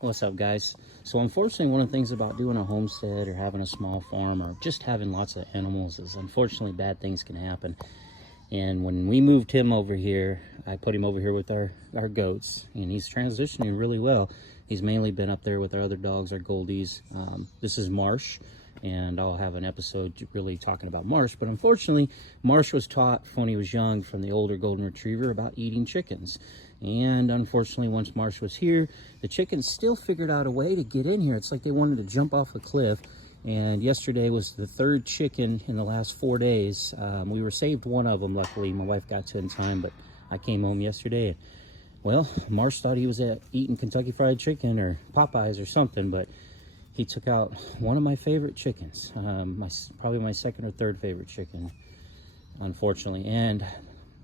What's up, guys? So unfortunately, one of the things about doing a homestead or having a small farm or just having lots of animals is unfortunately bad things can happen. And when we moved him over here, I put him over here with our goats, and he's transitioning really well. He's mainly been up there with our other dogs, our Goldies. This is Marsh, and I'll have an episode really talking about Marsh. But unfortunately, Marsh was taught when he was young from the older Golden Retriever about eating chickens. And unfortunately, once Marsh was here, the chickens still figured out a way to get in here. It's like they wanted to jump off a cliff. And yesterday was the third chicken in the last 4 days. We were saved one of them, luckily. My wife got to it in time, but I came home yesterday. And, well, Marsh thought he was eating Kentucky Fried Chicken or Popeyes or something, but he took out one of my favorite chickens, probably my second or third favorite chicken, unfortunately. And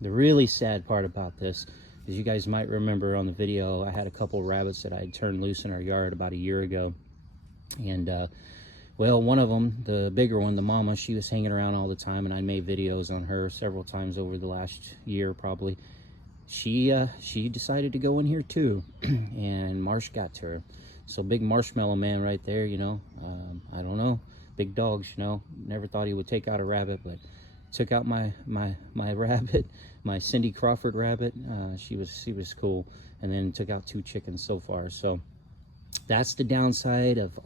the really sad part about this, as you guys might remember on the video, I had a couple rabbits that I had turned loose in our yard about a year ago. And, well, one of them, the bigger one, the mama, she was hanging around all the time, and I made videos on her several times over the last year probably. She decided to go in here too, and Marsh got to her. So big marshmallow man right there, you know. I don't know, big dogs, you know. Never thought he would take out a rabbit, but took out my rabbit, my Cindy Crawford rabbit. She was cool, and then took out 2 chickens so far. So that's the downside of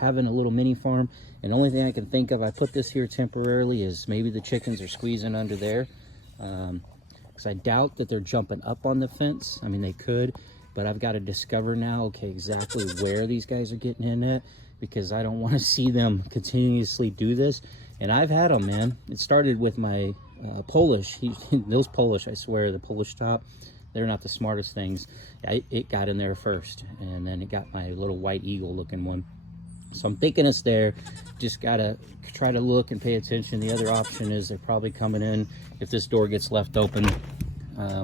having a little mini farm. And the only thing I can think of, I put this here temporarily, is maybe the chickens are squeezing under there, because I doubt that they're jumping up on the fence. I mean, they could, but I've got to discover now, okay, exactly where these guys are getting in at, because I don't want to see them continuously do this. And I've had them, man. It started with my Polish. Those Polish, I swear, the Polish top, they're not the smartest things. It got in there first, and then it got my little white eagle looking one. So I'm thinking it's there. Just gotta try to look and pay attention. The other option is they're probably coming in, if this door gets left open,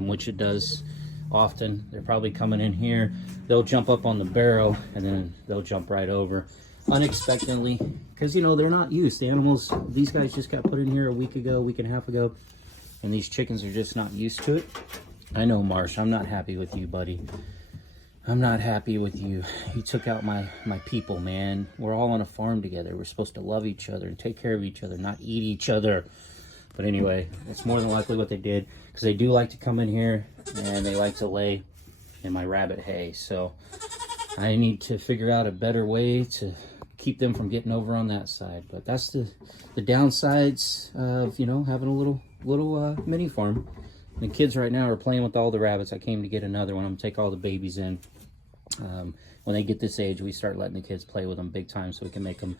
which it does often, they're probably coming in here. They'll jump up on the barrel, and then they'll jump right over unexpectedly, because you know they're not used. The animals, these guys just got put in here a week and a half ago, and these chickens are just not used to it. I know, Marsh, I'm not happy with you, buddy. I'm not happy with you. You took out my people, man. We're all on a farm together. We're supposed to love each other and take care of each other, not eat each other. But anyway, it's more than likely what they did, because they do like to come in here and they like to lay in my rabbit hay. So I need to figure out a better way to keep them from getting over on that side. But that's the downsides of, you know, having a little mini farm. The kids right now are playing with all the rabbits. I came to get another one. I'm gonna take all the babies in. When they get this age, we start letting the kids play with them big time, so we can make them,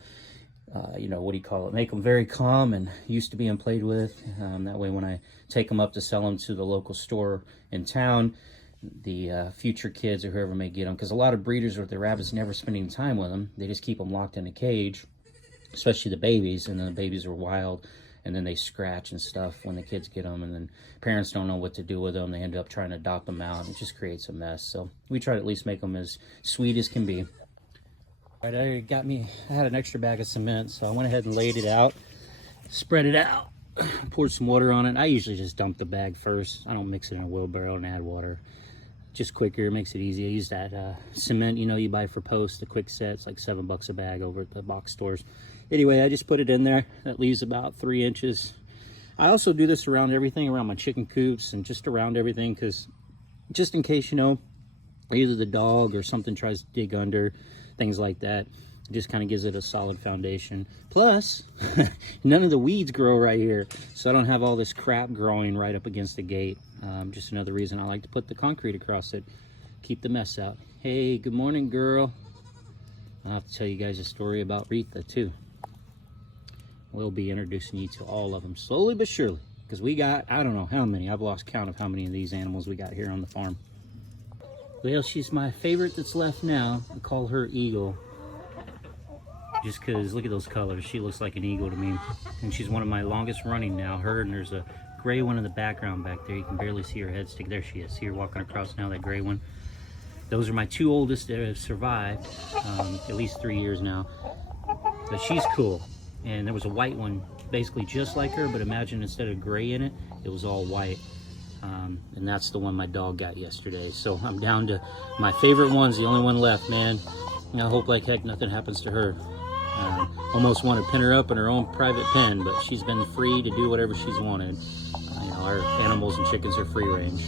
you know, what do you call it? Make them very calm and used to being played with. That way, when I take them up to sell them to the local store in town, the future kids or whoever may get them, because a lot of breeders with their rabbits never spend any time with them. They just keep them locked in a cage, especially the babies, and then the babies are wild. And then they scratch and stuff when the kids get them, and then parents don't know what to do with them. They end up trying to adopt them out, and it just creates a mess. So we try to at least make them as sweet as can be. All right, I had an extra bag of cement, so I went ahead and laid it out, spread it out, poured some water on it. I usually just dump the bag first. I don't mix it in a wheelbarrow and add water. Just quicker, it makes it easy. I use that cement, you know, you buy for Post, the quick set. It's like $7 a bag over at the box stores. Anyway, I just put it in there. That leaves about 3 inches. I also do this around everything, around my chicken coops and just around everything, because just in case, you know, either the dog or something tries to dig under, things like that. It just kind of gives it a solid foundation. Plus, none of the weeds grow right here, so I don't have all this crap growing right up against the gate. Just another reason I like to put the concrete across it. Keep the mess out. Hey, good morning, girl. I'll have to tell you guys a story about Rita, too. We'll be introducing you to all of them slowly but surely, because we got, I don't know how many. I've lost count of how many of these animals we got here on the farm. Well, she's my favorite that's left now. I call her Eagle, just because look at those colors. She looks like an eagle to me, and she's one of my longest running now. Her, and there's a gray one in the background back there. You can barely see her head stick. There she is. See her walking across now, that gray one. Those are my 2 oldest that have survived, at least 3 years now. But she's cool. And there was a white one basically just like her, but imagine instead of gray in it, it was all white. And that's the one my dog got yesterday. So I'm down to my favorite one's the only one left, man. I hope like heck nothing happens to her. Almost want to pin her up in her own private pen, but she's been free to do whatever she's wanted. You know, our animals and chickens are free range.